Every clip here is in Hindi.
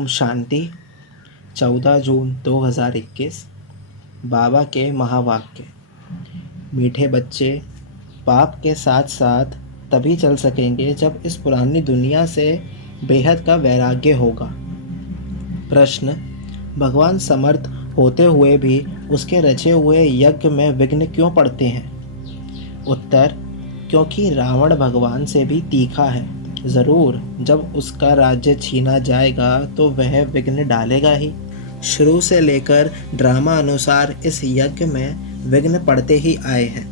ओम शांति। 14 जून 2021। बाबा के महावाक्य। मीठे बच्चे, पाप के साथ साथ तभी चल सकेंगे जब इस पुरानी दुनिया से बेहद का वैराग्य होगा। प्रश्न: भगवान समर्थ होते हुए भी उसके रचे हुए यज्ञ में विघ्न क्यों पड़ते हैं? उत्तर: क्योंकि रावण भगवान से भी तीखा है। ज़रूर जब उसका राज्य छीना जाएगा तो वह विघ्न डालेगा ही। शुरू से लेकर ड्रामा अनुसार इस यज्ञ में विघ्न पड़ते ही आए हैं,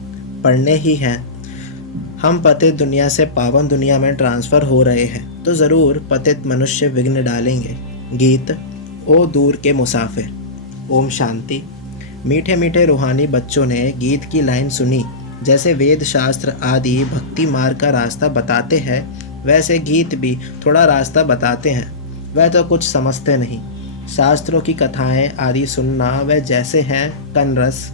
पड़ने ही हैं। हम पतित दुनिया से पावन दुनिया में ट्रांसफ़र हो रहे हैं तो ज़रूर पतित मनुष्य विघ्न डालेंगे। गीत ओ दूर के मुसाफिर। ओम शांति। मीठे मीठे रूहानी बच्चों ने गीत की लाइन सुनी। जैसे वेद शास्त्र आदि भक्ति मार्ग का रास्ता बताते हैं, वैसे गीत भी थोड़ा रास्ता बताते हैं। वह तो कुछ समझते नहीं। शास्त्रों की कथाएं आदि सुनना वह जैसे हैं कनरस।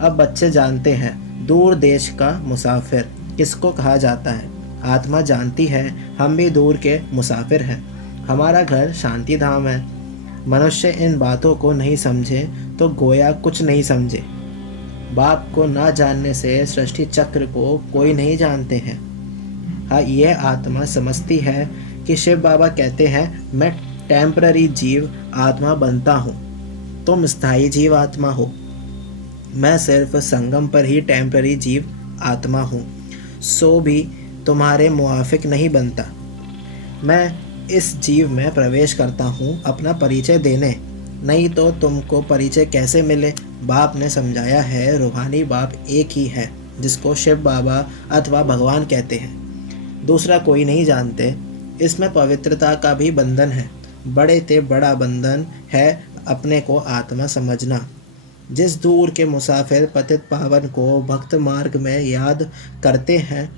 अब बच्चे जानते हैं दूर देश का मुसाफिर किसको कहा जाता है। आत्मा जानती है हम भी दूर के मुसाफिर हैं। हमारा घर शांति धाम है। मनुष्य इन बातों को नहीं समझे तो गोया कुछ नहीं समझे। बाप को ना जानने से सृष्टि चक्र को कोई नहीं जानते हैं। हाँ, यह आत्मा समझती है कि शिव बाबा कहते हैं मैं टेम्पररी जीव आत्मा बनता हूँ, तुम स्थायी जीव आत्मा हो। मैं सिर्फ संगम पर ही टेम्पररी जीव आत्मा हूँ, सो भी तुम्हारे मुआफिक नहीं बनता। मैं इस जीव में प्रवेश करता हूँ अपना परिचय देने, नहीं तो तुमको परिचय कैसे मिले। बाप ने समझाया है रूहानी बाप एक ही है जिसको शिव बाबा अथवा भगवान कहते हैं, दूसरा कोई नहीं जानते। इसमें पवित्रता का भी बंधन है। बड़े ते बड़ा बंधन है अपने को आत्मा समझना। जिस दूर के मुसाफिर पतित पावन को भक्त मार्ग में याद करते हैं,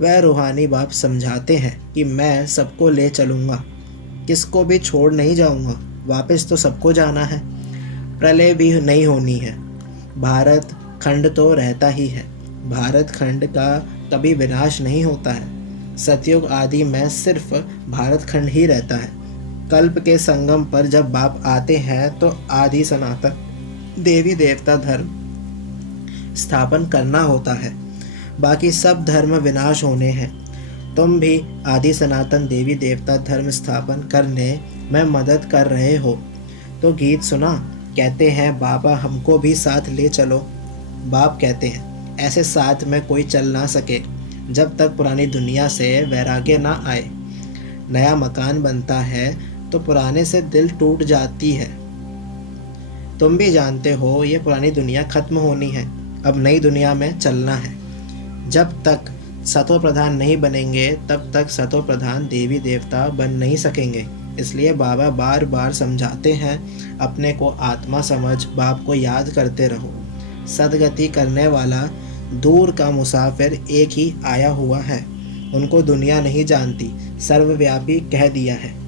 वह रूहानी बाप समझाते हैं कि मैं सबको ले चलूँगा, किसको भी छोड़ नहीं जाऊँगा। वापस तो सबको जाना है। प्रलय भी नहीं होनी है। भारत खंड तो रहता ही है। भारत खंड का कभी विनाश नहीं होता है। सतयुग आदि में सिर्फ भारत खंड ही रहता है। कल्प के संगम पर जब बाप आते हैं तो आदि सनातन देवी देवता धर्म स्थापन करना होता है। बाकी सब धर्म विनाश होने हैं। तुम भी आदि सनातन देवी देवता धर्म स्थापन करने में मदद कर रहे हो। तो गीत सुना, कहते हैं बाबा हमको भी साथ ले चलो। बाप कहते हैं ऐसे साथ में कोई चल ना सके जब तक पुरानी दुनिया से वैराग्य ना आए। नया मकान बनता है तो पुराने से दिल टूट जाती है। तुम भी जानते हो ये पुरानी दुनिया खत्म होनी है, अब नई दुनिया में चलना है। जब तक सतो प्रधान नहीं बनेंगे तब तक सतो प्रधान देवी देवता बन नहीं सकेंगे। इसलिए बाबा बार बार समझाते हैं अपने को आत्मा समझ, बाप को याद करते रहो। सदगति करने वाला दूर का मुसाफिर एक ही आया हुआ है। उनको दुनिया नहीं जानती, सर्वव्यापी कह दिया है।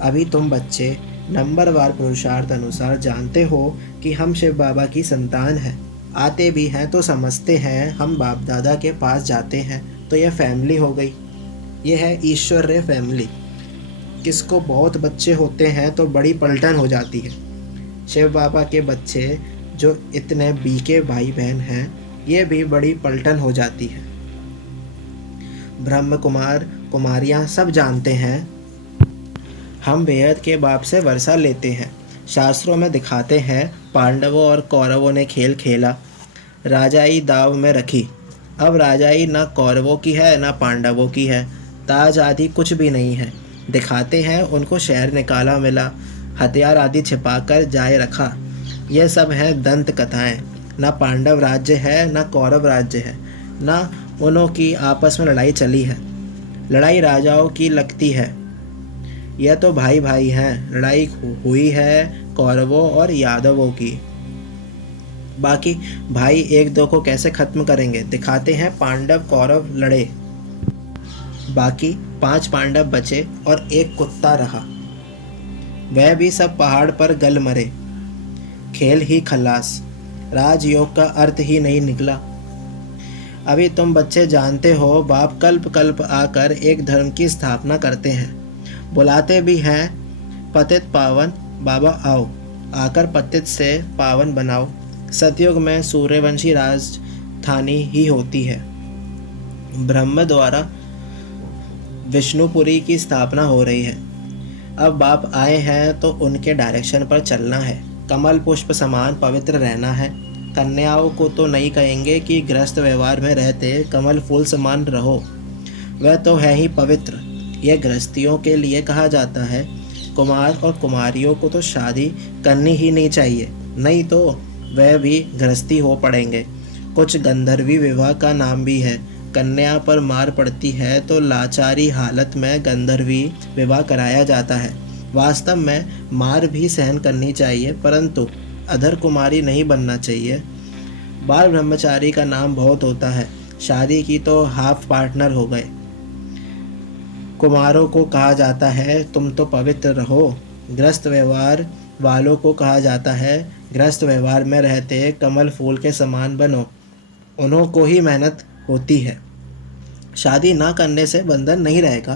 अभी तुम बच्चे नंबरवार पुरुषार्थ अनुसार जानते हो कि हम शिव बाबा की संतान हैं। आते भी हैं तो समझते हैं हम बाप दादा के पास जाते हैं तो यह फैमिली हो गई। यह है ईश्वरीय फैमिली। किसको बहुत बच्चे होते हैं तो बड़ी पलटन हो जाती है। शिव बाबा के बच्चे जो इतने बीके भाई बहन हैं, ये भी बड़ी पलटन हो जाती है। ब्रह्म कुमार कुमारियाँ सब जानते हैं हम बेहद के बाप से वर्षा लेते हैं। शास्त्रों में दिखाते हैं पांडवों और कौरवों ने खेल खेला, राजाई दाव में रखी। अब राजाई ना कौरवों की है ना पांडवों की है। ताज आदि कुछ भी नहीं है। दिखाते हैं उनको शहर निकाला मिला, हथियार आदि छिपाकर जाए रखा। यह सब है दंत कथाएं। ना पांडव राज्य है ना कौरव राज्य है, ना उनों की आपस में लड़ाई चली है। लड़ाई राजाओं की लगती है। यह तो भाई भाई हैं। लड़ाई हुई है कौरवों और यादवों की। बाकी भाई एक दो को कैसे खत्म करेंगे। दिखाते हैं पांडव कौरव लड़े, बाकी 5 पांडव बचे और एक कुत्ता रहा। वह भी सब पहाड़ पर गल मरे। खेल ही खलास। राजयोग का अर्थ ही नहीं निकला। अभी तुम बच्चे जानते हो बाप कल्प कल्प आकर एक धर्म की स्थापना करते हैं। बुलाते भी हैं पतित पावन बाबा आओ, आकर पतित से पावन बनाओ। सतयुग में सूर्यवंशी राजधानी ही होती है। ब्रह्म द्वारा विष्णुपुरी की स्थापना हो रही है। अब बाप आए हैं तो उनके डायरेक्शन पर चलना है। कमल पुष्प समान पवित्र रहना है। कन्याओं को तो नहीं कहेंगे कि गृहस्थ व्यवहार में रहते कमल फूल समान रहो, वह तो है ही पवित्र। यह गृहस्थियों के लिए कहा जाता है। कुमार और कुमारियों को तो शादी करनी ही नहीं चाहिए, नहीं तो वह भी गृहस्थी हो पड़ेंगे। कुछ गंधर्वी विवाह का नाम भी है। कन्या पर मार पड़ती है तो लाचारी हालत में गंधर्वी विवाह कराया जाता है। वास्तव में मार भी सहन करनी चाहिए, परंतु अधर कुमारी नहीं बनना चाहिए। बाल ब्रह्मचारी का नाम बहुत होता है। शादी की तो हाफ पार्टनर हो गए। कुमारों को कहा जाता है तुम तो पवित्र रहो। गृहस्थ व्यवहार वालों को कहा जाता है गृहस्थ व्यवहार में रहते कमल फूल के समान बनो। उन्हों को ही मेहनत होती है। शादी ना करने से बंधन नहीं रहेगा।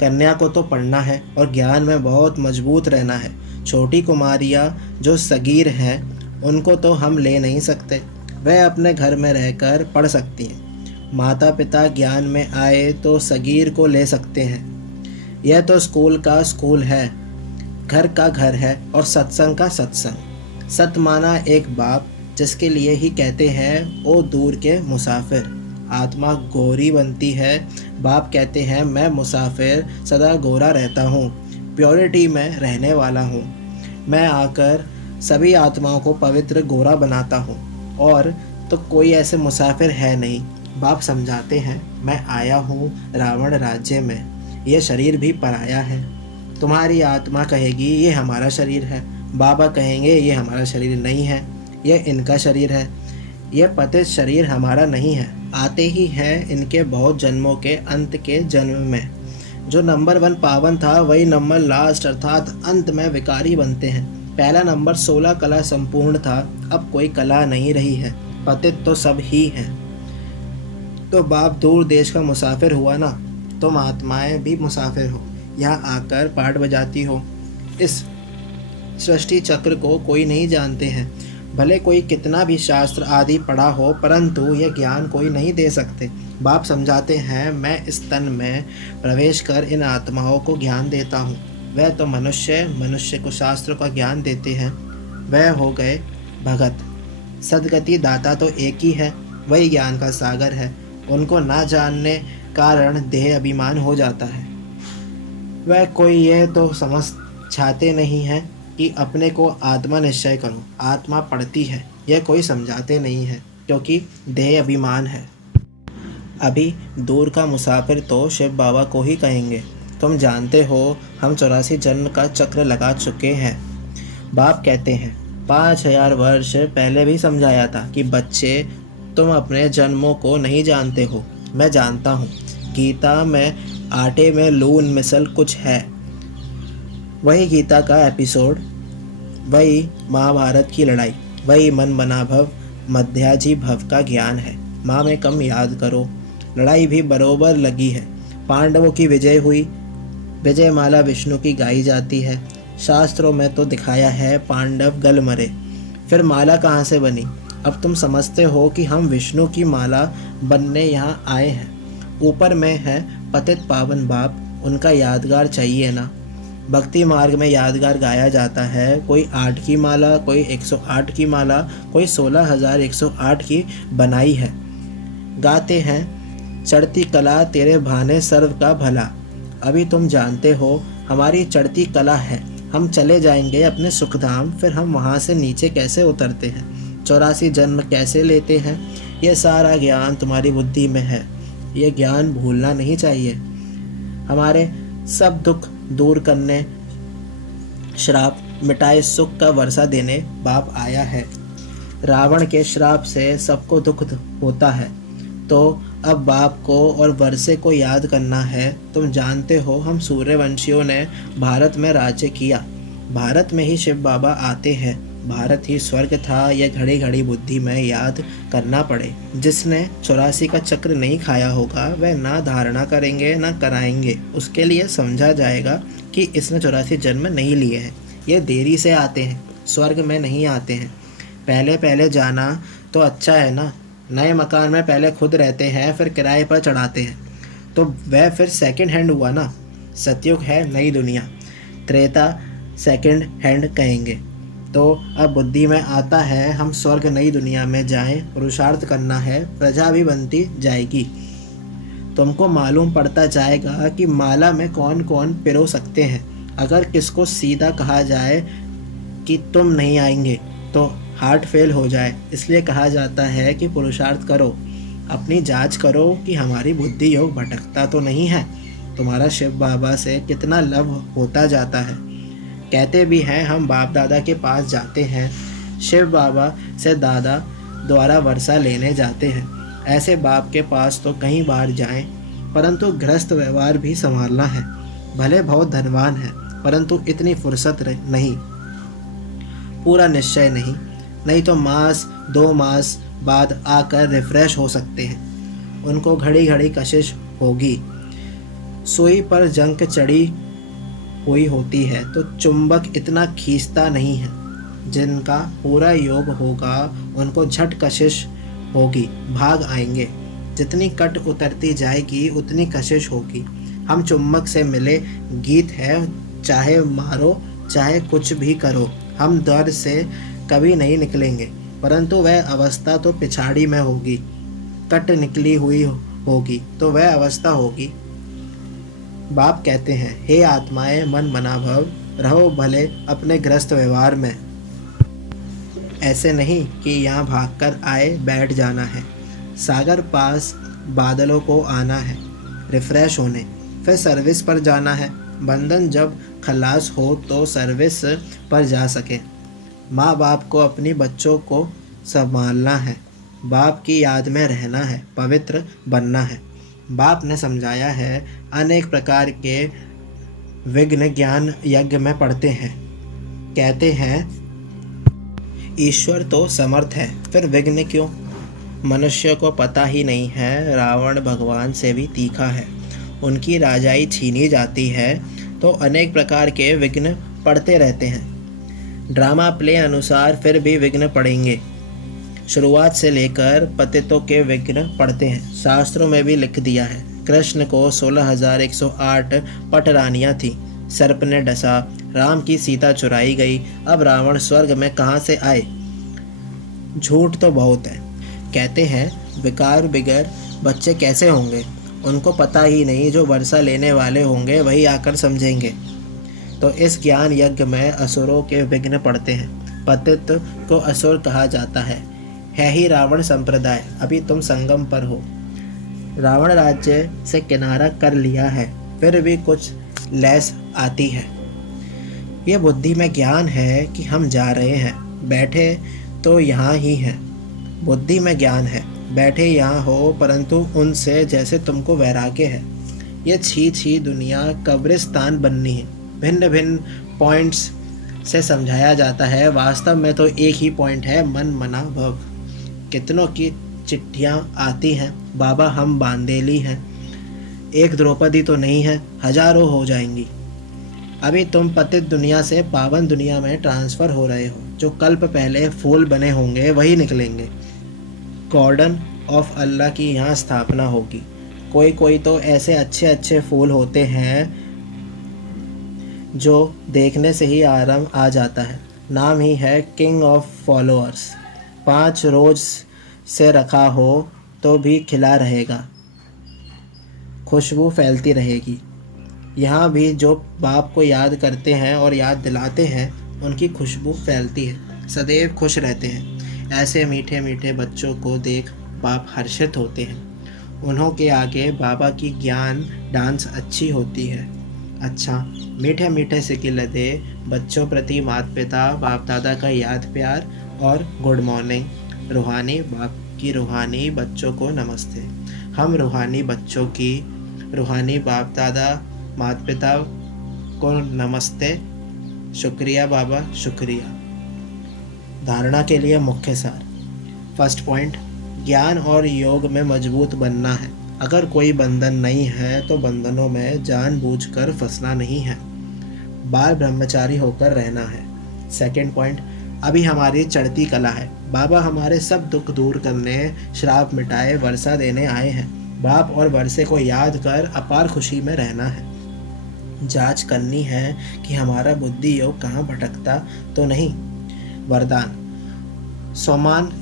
कन्या को तो पढ़ना है और ज्ञान में बहुत मजबूत रहना है। छोटी कुमारियाँ जो सगीर हैं उनको तो हम ले नहीं सकते, वह अपने घर में रहकर पढ़ सकती हैं। माता पिता ज्ञान में आए तो सगीर को ले सकते हैं। यह तो स्कूल का स्कूल है, घर का घर है और सत्संग का सत्संग। सत माना एक बाप, जिसके लिए ही कहते हैं ओ दूर के मुसाफिर। आत्मा गोरी बनती है, बाप कहते हैं मैं मुसाफिर सदा गोरा रहता हूँ, प्योरिटी में रहने वाला हूँ। मैं आकर सभी आत्माओं को पवित्र गोरा बनाता हूँ, और तो कोई ऐसे मुसाफिर है नहीं। बाप समझाते हैं मैं आया हूँ रावण राज्य में, यह शरीर भी पराया है। तुम्हारी आत्मा कहेगी ये हमारा शरीर है, बाबा कहेंगे ये हमारा शरीर नहीं है, यह इनका शरीर है। यह पतित शरीर हमारा नहीं है। आते ही हैं इनके बहुत जन्मों के अंत के जन्म में। जो नंबर 1 पावन था वही नंबर लास्ट अर्थात अंत में विकारी बनते हैं। पहला नंबर 16 कला संपूर्ण था, अब कोई कला नहीं रही है। पतित तो सब ही हैं। तो बाप दूर देश का मुसाफिर हुआ ना, तुम आत्माएं भी मुसाफिर हो, यहाँ आकर पाठ बजाती हो। इस सृष्टि चक्र को कोई नहीं जानते हैं। भले कोई कितना भी शास्त्र आदि पढ़ा हो, परंतु यह ज्ञान कोई नहीं दे सकते। बाप समझाते हैं मैं इस तन में प्रवेश कर इन आत्माओं को ज्ञान देता हूँ। वह तो मनुष्य को शास्त्रों का ज्ञान देते हैं, वह हो गए भगत। सदगति दाता तो एक ही है, वही ज्ञान का सागर है। उनको ना जानने कारण देह अभिमान हो जाता है। वह कोई यह तो समझ चाहते नहीं है कि अपने को आत्मा निश्चय करो। आत्मा पढ़ती है, यह कोई समझाते नहीं है, क्योंकि देह अभिमान है। अभी दूर का मुसाफिर तो शिव बाबा को ही कहेंगे। तुम जानते हो हम 84 जन्म का चक्र लगा चुके हैं। बाप कहते हैं 5000 वर्ष पहले भी समझाया था कि बच्चे तुम अपने जन्मों को नहीं जानते हो, मैं जानता हूँ। गीता में आटे में लून मिसल कुछ है, वही गीता का एपिसोड, वही महाभारत की लड़ाई, वही मन बना भव मध्याजी भव का ज्ञान है। माँ में कम याद करो, लड़ाई भी बरोबर लगी है। पांडवों की विजय हुई, विजय माला विष्णु की गाई जाती है। शास्त्रों में तो दिखाया है पांडव गल मरे, फिर माला कहाँ से बनी। अब तुम समझते हो कि हम विष्णु की माला बनने यहाँ आए हैं। ऊपर में है पतित पावन बाप, उनका यादगार चाहिए ना। भक्ति मार्ग में यादगार गाया जाता है, कोई 8 की माला, कोई 108 की माला, कोई 16,108 की बनाई है। गाते हैं चढ़ती कला तेरे भाने सर्व का भला। अभी तुम जानते हो हमारी चढ़ती कला है, हम चले जाएंगे अपने सुखधाम, फिर हम वहाँ से नीचे कैसे उतरते हैं, 84 जन्म कैसे लेते हैं, यह सारा ज्ञान तुम्हारी बुद्धि में है। यह ज्ञान भूलना नहीं चाहिए। हमारे सब दुख दूर करने, श्राप मिटाए, सुख का वर्षा देने बाप आया है। रावण के श्राप से सबको दुख होता है, तो अब बाप को और वर्षे को याद करना है। तुम जानते हो हम सूर्यवंशियों ने भारत में राज्य किया, भारत में ही शिव बाबा आते हैं। भारत ही स्वर्ग था, यह घड़ी घड़ी बुद्धि में याद करना पड़े। जिसने 84 का चक्र नहीं खाया होगा वह ना धारणा करेंगे ना कराएंगे। उसके लिए समझा जाएगा कि इसने 84 जन्म नहीं लिए हैं, ये देरी से आते हैं, स्वर्ग में नहीं आते हैं। पहले पहले जाना तो अच्छा है ना। नए मकान में पहले खुद रहते हैं, फिर किराए पर चढ़ाते हैं, तो वह फिर सेकंड हैंड हुआ ना। सतयुग है नई दुनिया, त्रेता सेकंड हैंड कहेंगे। तो अब बुद्धि में आता है हम स्वर्ग नई दुनिया में जाएं, पुरुषार्थ करना है, प्रजा भी बनती जाएगी। तुमको मालूम पड़ता जाएगा कि माला में कौन कौन पिरो सकते हैं। अगर किसको सीधा कहा जाए कि तुम नहीं आएंगे तो हार्ट फेल हो जाए। इसलिए कहा जाता है कि पुरुषार्थ करो, अपनी जांच करो कि हमारी बुद्धि योग भटकता तो नहीं है। तुम्हारा शिव बाबा से कितना लव होता जाता है। कहते भी हैं हम बाप दादा के पास जाते हैं, शिव बाबा से दादा द्वारा वर्षा लेने जाते हैं। ऐसे बाप के पास तो कई बार जाएं, परंतु गृहस्थ व्यवहार भी संभालना है। भले बहुत धनवान है, परंतु इतनी फुर्सत नहीं, पूरा निश्चय नहीं, नहीं तो मास 2 मास बाद आकर रिफ्रेश हो सकते हैं। उनको घड़ी घड़ी कशिश होगी। सुई पर जंग चढ़ी हुई होती है तो चुंबक इतना खींचता नहीं है। जिनका पूरा योग होगा उनको झट कशिश होगी, भाग आएंगे। जितनी कट उतरती जाएगी उतनी कशिश होगी। हम चुंबक से मिले गीत है, चाहे मारो चाहे कुछ भी करो, हम दर से कभी नहीं निकलेंगे। परंतु वह अवस्था तो पिछाड़ी में होगी, कट निकली हुई होगी तो वह अवस्था होगी। बाप कहते हैं हे आत्माएं मन मना भव, रहो भले अपने ग्रस्त व्यवहार में। ऐसे नहीं कि यहाँ भागकर आए बैठ जाना है। सागर पास बादलों को आना है रिफ्रेश होने, फिर सर्विस पर जाना है। बंधन जब खलास हो तो सर्विस पर जा सके। माँ बाप को अपनी बच्चों को संभालना है, बाप की याद में रहना है, पवित्र बनना है। बाप ने समझाया है अनेक प्रकार के विघ्न ज्ञान यज्ञ में पढ़ते हैं। कहते हैं ईश्वर तो समर्थ है, फिर विघ्न क्यों? मनुष्य को पता ही नहीं है रावण भगवान से भी तीखा है। उनकी राजाई छीनी जाती है तो अनेक प्रकार के विघ्न पड़ते रहते हैं। ड्रामा प्ले अनुसार फिर भी विघ्न पड़ेंगे। शुरुआत से लेकर पतितों के विघ्न पड़ते हैं। शास्त्रों में भी लिख दिया है। कृष्ण को 16,108 पटरानियाँ थी, सर्प ने डसा, राम की सीता चुराई गई। अब रावण स्वर्ग में कहाँ से आए? झूठ तो बहुत है। कहते हैं विकार बिगर बच्चे कैसे होंगे? उनको पता ही नहीं, जो वर्षा लेने वाले होंगे वही आकर समझेंगे। तो इस ज्ञान यज्ञ में असुरों के विघ्न पड़ते हैं। पतित को असुर कहा जाता है ही रावण संप्रदाय। अभी तुम संगम पर हो। रावण राज्य से किनारा कर लिया है, फिर भी कुछ लैस आती है। ये बुद्धि में ज्ञान है कि हम जा रहे हैं, बैठे तो यहाँ ही हैं। बुद्धि में ज्ञान है, बैठे यहाँ हो, परंतु उनसे जैसे तुमको वैराग्य है। ये छी दुनिया कब्रिस्तान बननी है। भिन्न भिन्न पॉइंट्स से समझाया जाता है, वास्तव में तो एक ही पॉइंट है, मन मना भव। कितनों की चिट्ठियाँ आती हैं, बाबा हम बांदेली हैं। एक द्रौपदी तो नहीं है, हजारों हो जाएंगी। अभी तुम पतित दुनिया से पावन दुनिया में ट्रांसफ़र हो रहे हो। जो कल्प पहले फूल बने होंगे वही निकलेंगे। गॉर्डन ऑफ अल्लाह की यहाँ स्थापना होगी। कोई कोई तो ऐसे अच्छे अच्छे फूल होते हैं जो देखने से ही आराम आ जाता है। नाम ही है किंग ऑफ फॉलोअर्स। 5 रोज से रखा हो तो भी खिला रहेगा, खुशबू फैलती रहेगी। यहाँ भी जो बाप को याद करते हैं और याद दिलाते हैं उनकी खुशबू फैलती है, सदैव खुश रहते हैं। ऐसे मीठे मीठे बच्चों को देख बाप हर्षित होते हैं। उन्हों के आगे बाबा की ज्ञान डांस अच्छी होती है। अच्छा, मीठे मीठे सिकिल दे बच्चों प्रति माता पिता बाप दादा का याद प्यार और गुड मॉर्निंग। रूहानी बाप की रूहानी बच्चों को नमस्ते। हम रूहानी बच्चों की रूहानी बाप दादा माता पिता को नमस्ते। शुक्रिया बाबा, शुक्रिया। धारणा के लिए मुख्य सार। फर्स्ट पॉइंट, ज्ञान और योग में मजबूत बनना है। अगर कोई बंधन नहीं है तो बंधनों में जानबूझकर फंसना नहीं है, बाल ब्रह्मचारी होकर रहना है। सेकंड पॉइंट, अभी हमारी चढ़ती कला है। बाबा हमारे सब दुख दूर करने, श्राप मिटाए, वर्षा देने आए हैं। बाप और वर्षे को याद कर अपार खुशी में रहना है। जांच करनी है कि हमारा बुद्धि योग कहाँ भटकता तो नहीं। वरदान, स्वमान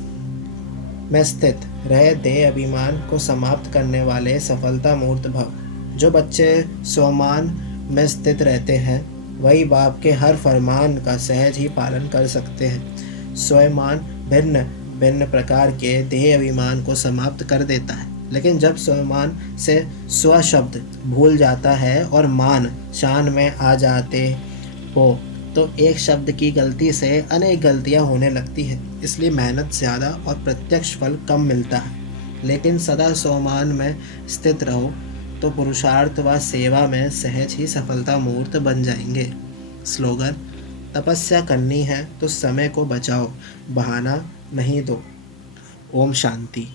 में स्थित रह देह अभिमान को समाप्त करने वाले सफलता मूर्त भव। जो बच्चे स्वमान में स्थित रहते हैं वही बाप के हर फरमान का सहज ही पालन कर सकते हैं। स्वमान भिन्न भिन्न प्रकार के देह अभिमान को समाप्त कर देता है, लेकिन जब स्वमान से स्व शब्द भूल जाता है और मान शान में आ जाते हो तो एक शब्द की गलती से अनेक गलतियां होने लगती हैं। इसलिए मेहनत ज़्यादा और प्रत्यक्ष फल कम मिलता है। लेकिन सदा स्वमान में स्थित रहो तो पुरुषार्थ व सेवा में सहज ही सफलता मूर्त बन जाएंगे। स्लोगन, तपस्या करनी है तो समय को बचाओ, बहाना नहीं दो। ओम शांति।